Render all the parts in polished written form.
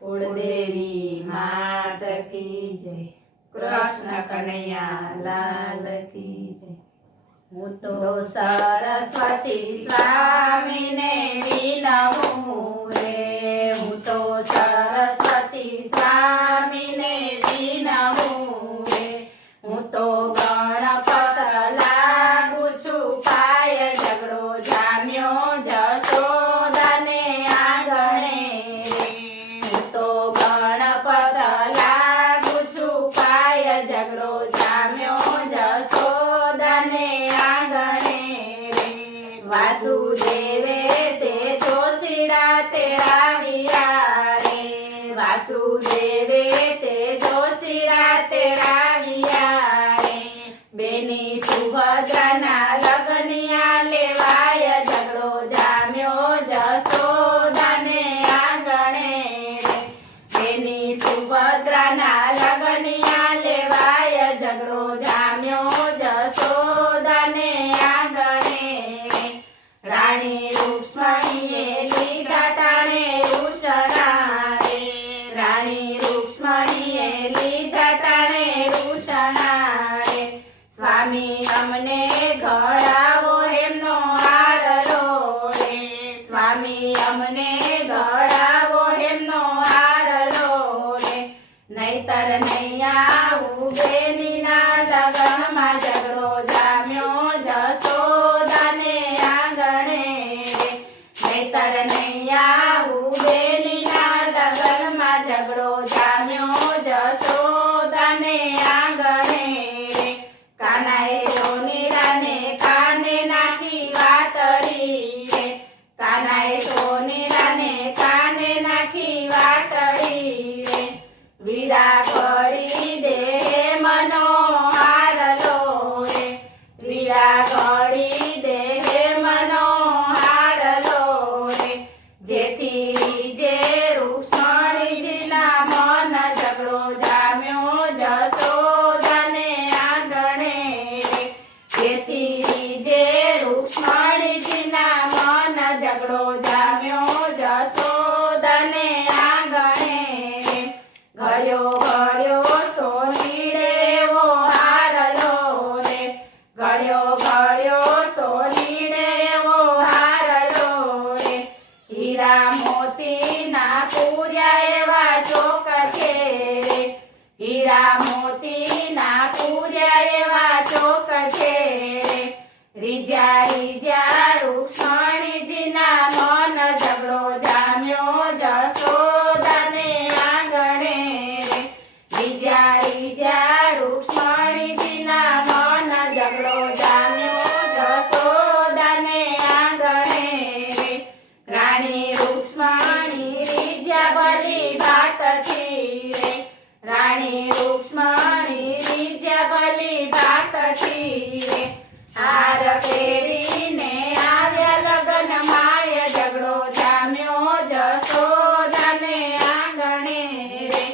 कुलदेवी मात की जय। कृष्ण कन्हैया लाल की जय। हूँ तो सरस्वती स्वामी ने विनमूं रे। हूँ तो सरस्वती स्वामी ने विनमूं रे। हूँ तो गणपत लागू छू पाय झगड़ो जाम्यो जशोदा ने आंगणे रे। हूँ तो गणपत लागू छू पाय झगड़ो जाम्यो जशोदा ने आंगणे रे। वासुदेवे ते जोशीड़ा तेड़ाविया रे। वासुदेवे ते जोशीड़ा तेड़ाविया रे। बेनी सुभद्राना लग्निया लेवाय झगड़ो जाम्यो जशोदा ने आंगणे रे। बेनी सुभद्राना लग्निया लेवाय झगड़ो जाम्यो जशोदा ने आंगणे रे। राणी रुक्ष्मणीए लीधा टाणे रूषणा रे। राणी रुक्ष्मणीए लीधा टाणे रूषणा रे। स्वामी अमने घड़ावो हेमनो हारलो रे। स्वामी अमने घड़ावो हेमनो हारलो रे। नहीतर नहीं आવું બેનીના લગનમાં ઝઘડો જામ્યો જશોદાને આંગણે રે। નહીતર નહીં આવું બેનીના લગનમાં ઝઘડો જામ્યો જશોદાને આંગણે રે। કાનાએ સોનીડાને કાને નાખી વાતડી રે। કાનાએ સોનીડાને કાને નાખી વાતડી રે। વીરા ઘડી દે મનો હારલો રે। વીરા ઘડી દે મનો હારલો રે। જેથી જે રૂક્ષ્મણીજીના મન ઝઘડો જામ્યો જશોદાને આંગણે રે। જેથી જે રૂક્ષ્મણીજીના મન ઝઘડો જામ્યો જશોદાને આંગણે રે। ઘડ્યો ઘડ્યો સોનીડે એવો હારલો રે। ઘડ્યો ઘડ્યો સોનીડે એવો હારલો રે। હીરા મોતીના પૂર્યા એવા ચોક છે રે। હીરા મોતીના પૂર્યા એવા ચોક છે રે। રીઝ્યા રીઝ્યા રૂક્ષ્મણીજીના મન ઝઘડો જામ્યો જશોદાને આંગણે રે। રીઝ્યા રીઝ્યા રૂક્ષ્મણીજીના મન ઝઘડો જામ્યો જશોદાને આંગણે રે। રાણી રૂક્ષ્મણી રીઝ્યા ભલી ભાતથી રે। રાણી રૂક્ષ્મણી રીઝ્યા ભલી ભાતથી રે। હાર પહેરીને આવ્યા લગન માય ઝઘડો જામ્યો જશોદાને આંગણે રે।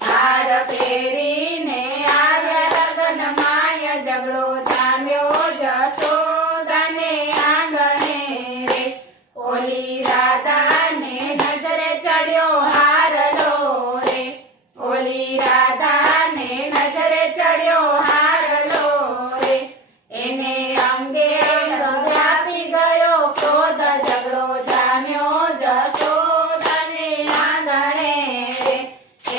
હાર પહેરીને આવ્યા લગન માય ઝઘડો જામ્યો જશોદાને આંગણે રે। ઓલી રાધાને નજરે ચડ્યો હારલો રે। ઓલી રાધાને નજરે ચડ્યો હારલો રે। એને અંગે અંગ વ્યાપી ગયો ક્રોધ ઝઘડો જામ્યો જશોદાને આંગણે રે।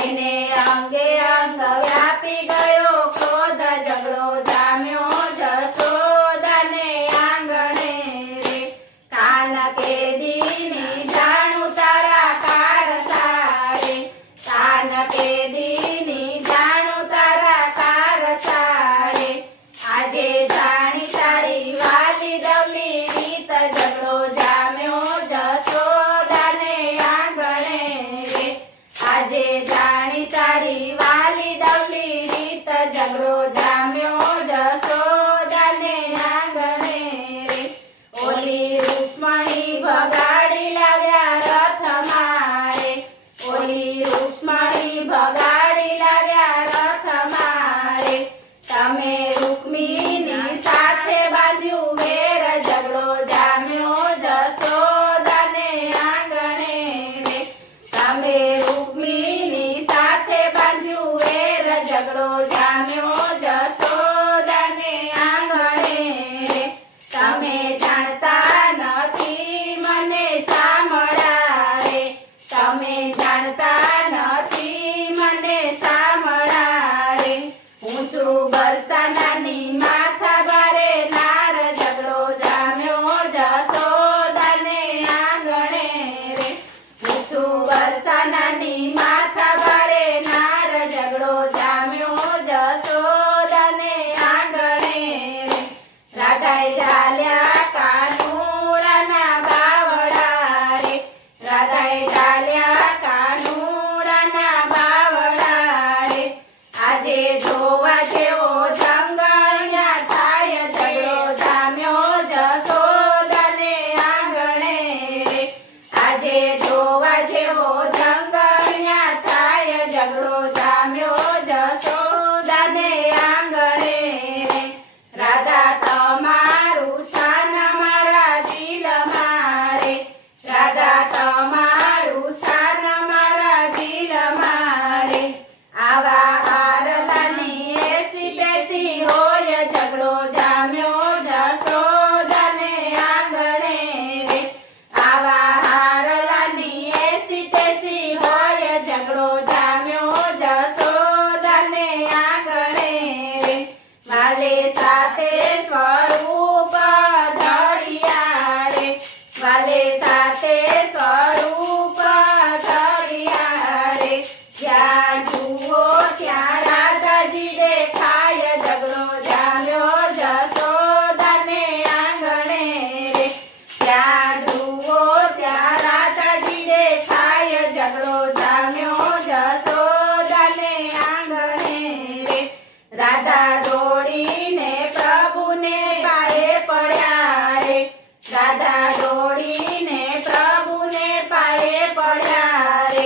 એને અંગે અંગ વ્યાપી ગયો ક્રોધ ઝઘડો જામ્યો જશોદાને આંગણે રે। કાન કેદીની જાણું તારા કારસા રે। કાન કેદીની જાણું તારા કારસા રે। આજે જાણી તારી વાલી દવલી રીત ઝઘડો જામ્યો જશોદાને આંગણે રે। આજે જાણી તારી વાલી દવલી રીત ઝઘડો જામ્યો જશોદાને આંગણે રે। ઓલી રૂક્ષ્મણી ભગાડી લાવ્યા રથમાં રે। ઓલી રૂક્ષ્મણી ભગાડી લાવ્યા રથમાં રે। તમે રૂક્મિણી સાથે બાંધ્યું વેર ઝઘડો જામ્યો જશોદાને આંગણે રે। તમે રૂક્મિણી તમે જાણતા નથી મને સાંભળા રે હું છું બરસાનાની માથા ભારે નાર ઝઘડો જામ્યો જશોદાને આંગણે રે હું છું બરસાનાની માથા ભારે નાર ઝઘડો જામ્યો જશોદાને આંગણે રે રાધાએ ચાલ્યા કાનુડાના બાવડા રે રાધાએ ચાલ્યા કાનુડાના બાવડા રે આજે જોવા જેવો જંગણ્યા થાય ઝઘડો જામ્યો જશોદાને આંગણે રે આજે જોવા જેવો જંગણ્યા થાય ઝઘડો જામ્યો જશોદાને આંગણે રે રાધા તમારું સ્થાન મારા દિલમાં રે રાધા તમારું સ્થાન મારા દિલમાં રે આવા હારલાની એસી બેસી હોય ઝઘડો જામ્યો જશોદાને આંગણે રે આવા હારલાની એસી બેસી હોય ઝઘડો જામ્યો જશોદાને આંગણે રે વાલે સાથે સ્વરૂપ ધરિયા રે વાલે સાથે સ્વરૂપ ધરિયા રે જ્યાં જુઓ ત્યાં રાધાજી દેખાય ઝઘડો જામ્યો જશોદાને આંગણે રે જ્યાં જુઓ ત્યાં રાધાજી દેખાય ઝઘડો જામ્યો જશોદાને આંગણે રે રાધા દોડીને પ્રભુને પાયે પડ્યા રે રાધા દોડીને પ્રભુને પાયે પડ્યા રે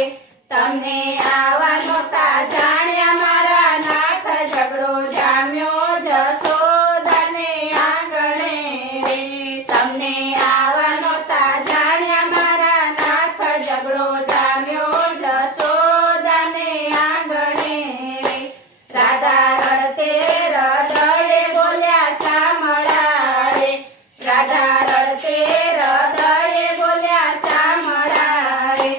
તમને આવા નહોતા જાણ્યા મારા નાથ ઝઘડો જામ્યો જશોદાને આંગણે રે તમને આવા નહોતા જાણ્યા મારા નાથ ઝઘડો જામ્યો જશોદાને આંગણે રે રાધા રડતે હૃદયે બોલ્યા શામળા રે રાધા રડતે હૃદયે બોલ્યા શામળા રે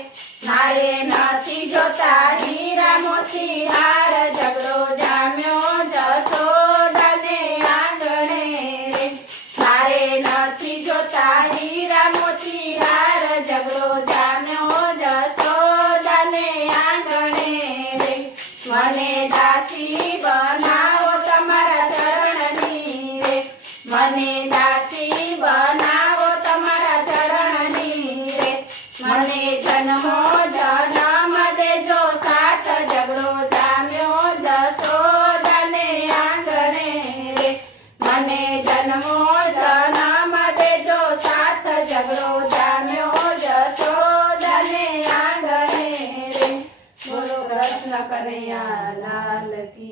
મારે નથી જોતા હીરા મોતી હાર ઝઘડો જામ્યો જશોદાને આંગણે રે મારે નથી જોતા હીરા મોતી હાર ઝઘડો જામ્યો જશોદાને આંગણે રે મને દાસી બનાવો તમારા ચરણની રે મને દાસી બનાવો તમારા ચરણની રે મને જન્મો જન્મ દેજો સાથ ઝઘડો જામ્યો જશોદાને આંગણે રે મને જન્મો જન્મ દેજો સાથ ઝઘડો જામ્યો જશોદાને આંગણે રે બોલો કૃષ્ણ કનૈયા લાલ કી